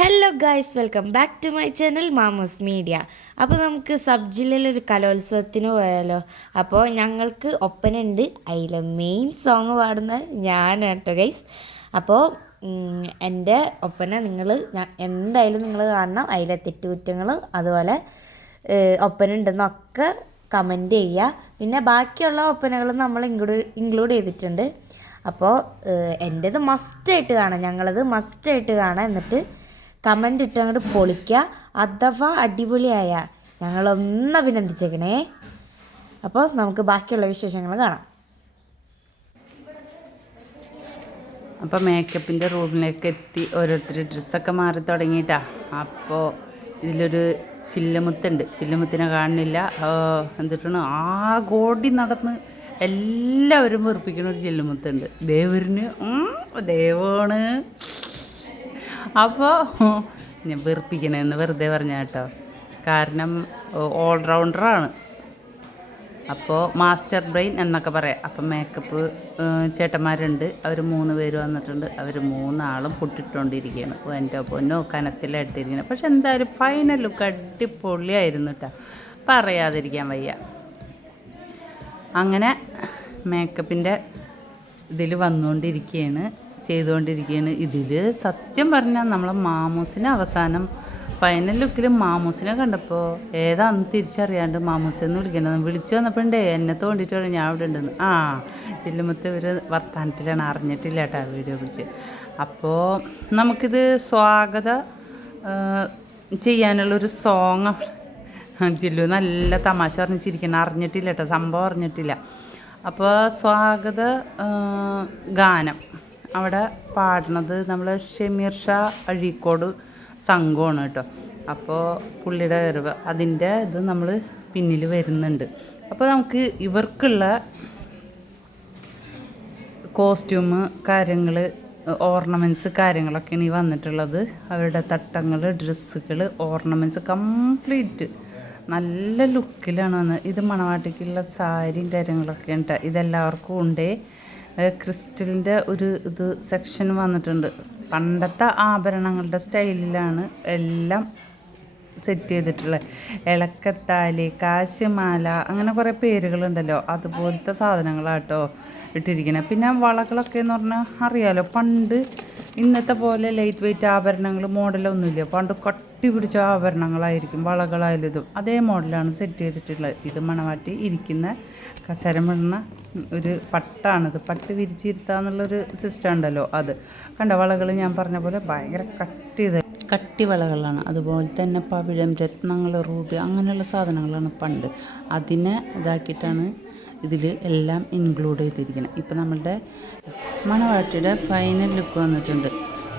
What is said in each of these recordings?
Hello guys, welcome back to my channel Mamoos media. അപ്പോൾ നമുക്ക് sub ജില്ലയിലൊരു കലോത്സവത്തിന് പോയാലോ? അപ്പോൾ ഞങ്ങൾക്ക് ഒപ്പന ഉണ്ട്. അതിലെ മെയിൻ സോങ് പാടുന്നത് ഞാനാണ് കേട്ടോ ഗൈസ്. അപ്പോൾ എൻ്റെ ഒപ്പന എന്തായാലും നിങ്ങൾ കാണണം. അതിലെ തെറ്റുകുറ്റങ്ങൾ അതുപോലെ ഒപ്പന ഉണ്ടെന്നൊക്കെ കമൻറ്റ് ചെയ്യുക. പിന്നെ ബാക്കിയുള്ള ഒപ്പനകൾ നമ്മൾ ഇൻക്ലൂഡ് ചെയ്തിട്ടുണ്ട്. അപ്പോൾ എൻ്റേത് മസ്റ്റായിട്ട് കാണാം, ഞങ്ങളത് മസ്റ്റായിട്ട് കാണാം. എന്നിട്ട് കമൻ്റ് ഇട്ട് അങ്ങോട്ട് പൊളിക്കുക. അഥവാ അടിപൊളിയായ ഞങ്ങളൊന്ന് അഭിനന്ദിച്ചേക്കണേ. അപ്പോൾ നമുക്ക് ബാക്കിയുള്ള വിശേഷങ്ങൾ കാണാം. അപ്പോൾ മേക്കപ്പിൻ്റെ റൂമിലേക്ക് എത്തി ഓരോരുത്തർ ഡ്രസ്സൊക്കെ മാറി തുടങ്ങിയിട്ടാ. അപ്പോൾ ഇതിലൊരു ചില്ലമുത്തുണ്ട്. ചില്ലമുത്തിനെ കാണുന്നില്ല. എന്നിട്ടാണ് ആഗോടി നടന്ന് എല്ലാവരും വെറുപ്പിക്കുന്ന ഒരു ചില്ലമുത്തുണ്ട്. ദേവാണ്. അപ്പോൾ ഞാൻ വെറുപ്പിക്കണമെന്ന് വെറുതെ പറഞ്ഞ കേട്ടോ. കാരണം ഓൾറൗണ്ടറാണ്. അപ്പോൾ മാസ്റ്റർ ബ്രെയിൻ എന്നൊക്കെ പറയാം. അപ്പം മേക്കപ്പ് ചേട്ടന്മാരുണ്ട്. അവർ 3 പേര് വന്നിട്ടുണ്ട്. അവർ 3 ആളും പൊട്ടിട്ടുകൊണ്ടിരിക്കുകയാണ്. എൻ്റെ പൊന്നോ കനത്തിലായിട്ടിരിക്കുന്നത്. പക്ഷെ എന്തായാലും ഫൈനൽ ലുക്ക് അടിപൊളിയായിരുന്നു കേട്ടോ, പറയാതിരിക്കാൻ വയ്യ. അങ്ങനെ മേക്കപ്പിൻ്റെ ഇതിൽ വന്നുകൊണ്ടിരിക്കുകയാണ്, ചെയ്തുകൊണ്ടിരിക്കുകയാണ്. ഇതിൽ സത്യം പറഞ്ഞാൽ നമ്മളെ മാമൂസിനെ അവസാനം ഫൈനൽ ലുക്കിൽ മാമൂസിനെ കണ്ടപ്പോൾ ഏതാന്ന് തിരിച്ചറിയാണ്ട് മാമൂസെന്ന് വിളിക്കണമെന്ന് വിളിച്ചു വന്നപ്പോൾ ഉണ്ട് എന്നെ തോണ്ടിയിട്ട് പറഞ്ഞു ഞാൻ അവിടെ ഉണ്ടെന്ന്. ചില്ലുമുത്ത് ഒരു വർത്തമാനത്തിലാണ്, അറിഞ്ഞിട്ടില്ല കേട്ടോ വീഡിയോ പിടിച്ച്. അപ്പോൾ നമുക്കിത് സ്വാഗതം ചെയ്യാനുള്ളൊരു സോങ്. ജില്ലു നല്ല തമാശ പറഞ്ഞിരിക്കണം, അറിഞ്ഞിട്ടില്ല കേട്ടോ, സംഭവം അറിഞ്ഞിട്ടില്ല. അപ്പോൾ സ്വാഗത ഗാനം അവിടെ പാടുന്നത് നമ്മൾ ഷമീർ ഷാ അഴീക്കോട് സംഘമാണ് കേട്ടോ. അപ്പോൾ പുള്ളിയുടെ വരവ് അതിൻ്റെ ഇത് നമ്മൾ പിന്നിൽ വരുന്നുണ്ട്. അപ്പോൾ നമുക്ക് ഇവർക്കുള്ള കോസ്റ്റ്യൂം കാര്യങ്ങൾ, ഓർണമെൻറ്റ്സ് കാര്യങ്ങളൊക്കെയാണ് ഈ വന്നിട്ടുള്ളത്. അവരുടെ തട്ടങ്ങൾ, ഡ്രസ്സുകൾ, ഓർണമെൻറ്റ്സ് കംപ്ലീറ്റ് നല്ല ലുക്കിലാണ് വന്നത്. ഇത് മണവാട്ടിക്കുള്ള സാരിയും കാര്യങ്ങളൊക്കെ ഉണ്ട്. ഇതെല്ലാവർക്കും ഉണ്ടേ. ക്രിസ്റ്റലിൻ്റെ ഒരു ഇത് സെക്ഷൻ വന്നിട്ടുണ്ട്. പണ്ടത്തെ ആഭരണങ്ങളുടെ സ്റ്റൈലിലാണ് എല്ലാം സെറ്റ് ചെയ്തിട്ടുള്ളത്. ഇളക്കത്താലി, കാശുമാല, അങ്ങനെ കുറേ പേരുകളുണ്ടല്ലോ, അതുപോലത്തെ സാധനങ്ങളാട്ടോ ഇട്ടിരിക്കുന്നത്. പിന്നെ വളകളൊക്കെ എന്ന് പറഞ്ഞാൽ അറിയാലോ, പണ്ട് ഇന്നത്തെ പോലെ ലൈറ്റ് വെയ്റ്റ് ആഭരണങ്ങൾ മോഡലൊന്നുമില്ല. പണ്ട് കട്ടി പിടിച്ച ആഭരണങ്ങളായിരിക്കും വളകളായാലും. ഇതും അതേ മോഡലാണ് സെറ്റ് ചെയ്തിട്ടുള്ളത്. ഇത് മണവാട്ടി ഇരിക്കുന്ന കസരമിടുന്ന ഒരു പട്ടാണിത്. പട്ട് വിരിച്ചിരുത്താന്നുള്ളൊരു സിസ്റ്റം ഉണ്ടല്ലോ, അത് കണ്ട വളകൾ ഞാൻ പറഞ്ഞ പോലെ ഭയങ്കര കട്ടി വളകളാണ്. അതുപോലെ തന്നെ പവിഴം, രത്നങ്ങൾ, റൂബി അങ്ങനെയുള്ള സാധനങ്ങളാണ് പണ്ട്. അതിനെ ഇതാക്കിയിട്ടാണ് ഇതിൽ എല്ലാം ഇൻക്ലൂഡ് ചെയ്തിരിക്കുന്നത്. ഇപ്പം നമ്മളുടെ മണവാട്ടിയുടെ ഫൈനൽ ലുക്ക് വന്നിട്ടുണ്ട്.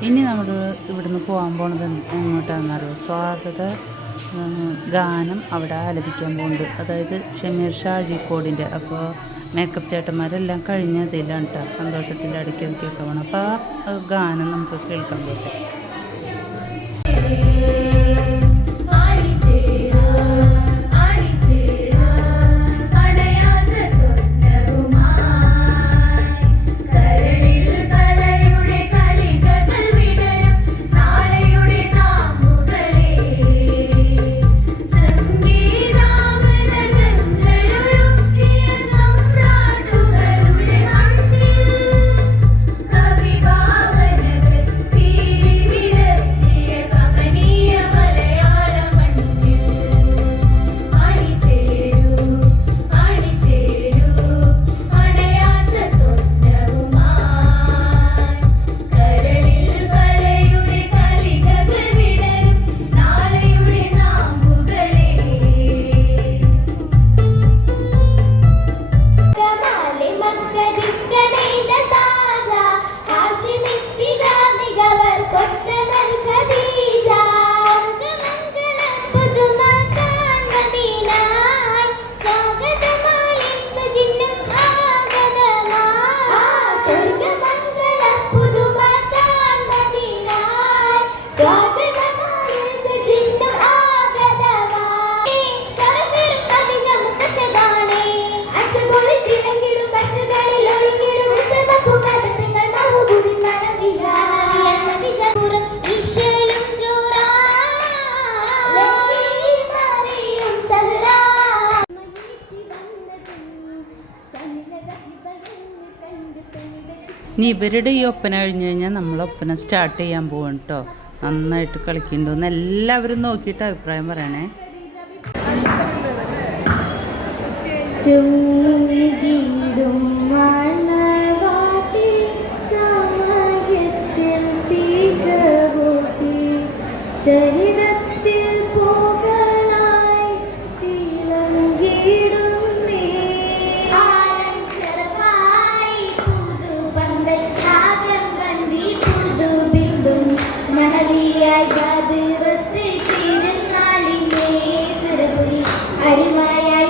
ഇനി നമ്മൾ ഇവിടുന്ന് പോകാൻ പോണത് എങ്ങോട്ടാണെന്നറിയോ? സ്വാഗത ഗാനം അവിടെ ആലപിക്കാൻ പോകുന്നുണ്ട്. അതായത് ഷമീർ ഷാ അഴീക്കോടിൻ്റെ. അപ്പോൾ മേക്കപ്പ് ചേട്ടന്മാരെല്ലാം കഴിഞ്ഞതിലാണ് കേട്ടോ, സന്തോഷത്തിൻ്റെ അടുക്കൊക്കെ പോകണം. അപ്പോൾ ആ ഗാനം നമുക്ക് കേൾക്കാൻ പറ്റും. ഈശ്വലും ഇനി ഇവരുടെ ഈ ഒപ്പന കഴിഞ്ഞ് കഴിഞ്ഞാൽ നമ്മൾ ഒപ്പന സ്റ്റാർട്ട് ചെയ്യാൻ പോവാണ് കേട്ടോ. നന്നായിട്ട് കളിക്കുന്നുണ്ടോയെന്ന് എല്ലാവരും നോക്കിയിട്ട് അഭിപ്രായം പറയണേ. ചുങ്കിടും മണവാട്ടി സമയത്തിൽ തീകവൂട്ടി ചരിതത്തിൽ പൂകളായി തിളങ്ങിടുന്നേ ആലഞ്ചരവായി പുതുപന്തൽ ആകമ്പന്തി പുതുബിന്ദും മണവിയായി ഗാതിറത്ത് ചേരുന്നാളിനെ സുരപുരി അരിമായായി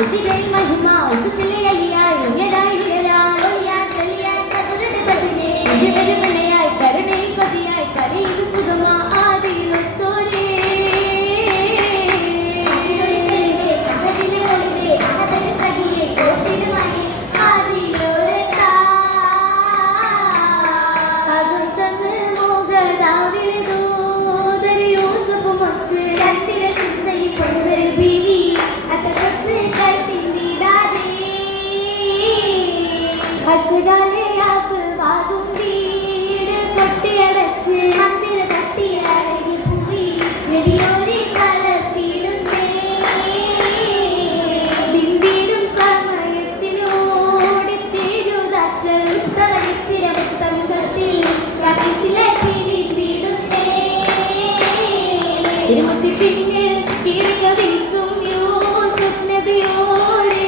ഉത്തികൈ മഹിമ ഉഷസിലെ അലിയായി ഉയരായി ഉയരായി ഒളിയാൻ തെളിയാൻ കതിരുടെ കതിനെ ഇരുവരുമണയായി കരുണയിൽ കൊതിയായി കരയിൽ സുഖമാ ആദിയിൽ ഒത്തോരേ ഹർഷകാലെ ആപ്പ് വാകും വീട് കൊട്ടിയടച്ച് മന്ദിര തട്ടിയഴകി പുവി രവിയോരി തളർത്തിടുന്നേ ബിന്ദിടും സമയത്തിനോട് തിരുതറ്റൽ ഉത്തമനിത്തിര ഉത്തമസത്തിൽ പ്രാക്ടീസിലെ പിടിത്തിടുന്നേ ഇരുമുത്തി പിന്നിൽ കിഴക്ക വീസും യൂസുഫ് നബിയോടെ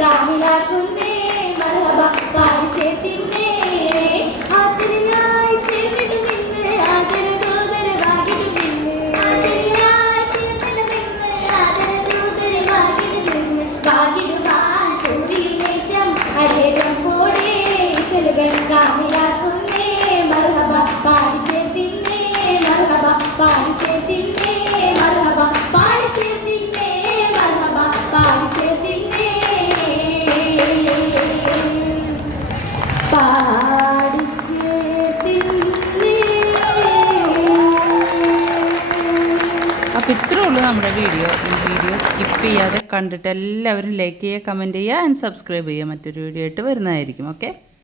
കാമിലാക്കുന്നേ മർഹബ പാടിച്ചേർത്തിന്നേ ആചരിനായി ചേർന്നിട്ട് നിന്ന് ആദരദൂതരവാകിട്ട് നിന്ന് ആചരിനായി ചേർന്നിട്ട് നിന്ന് ആദരദൂതരവാകിട്ട് നിന്ന് കാകിടുവാൻ കൂടിയേറ്റം അരേകം പോടേ സെലുകൾ കാമിലാക്കുന്നേ മർഹബ പാടിച്ചേർത്തിന്നേ മർഹബ പാടിച്ചേർത്തിന്നേ മർഹബ പാടിച്ചേർത്തിന്നേ മർഹബ പാടിച്ചേർത്തിന്നേ അപ്പോൾ ഇത്രേ ഉള്ളൂ നമ്മുടെ വീഡിയോ. ഈ വീഡിയോ സ്കിപ്പ് ചെയ്യാതെ കണ്ടിട്ട് എല്ലാവരും ലൈക്ക് ചെയ്യുക, കമൻറ്റ് ചെയ്യുക ആൻഡ് സബ്സ്ക്രൈബ് ചെയ്യുക. മറ്റൊരു വീഡിയോ ആയിട്ട് വരുന്നതായിരിക്കും. ഓക്കെ.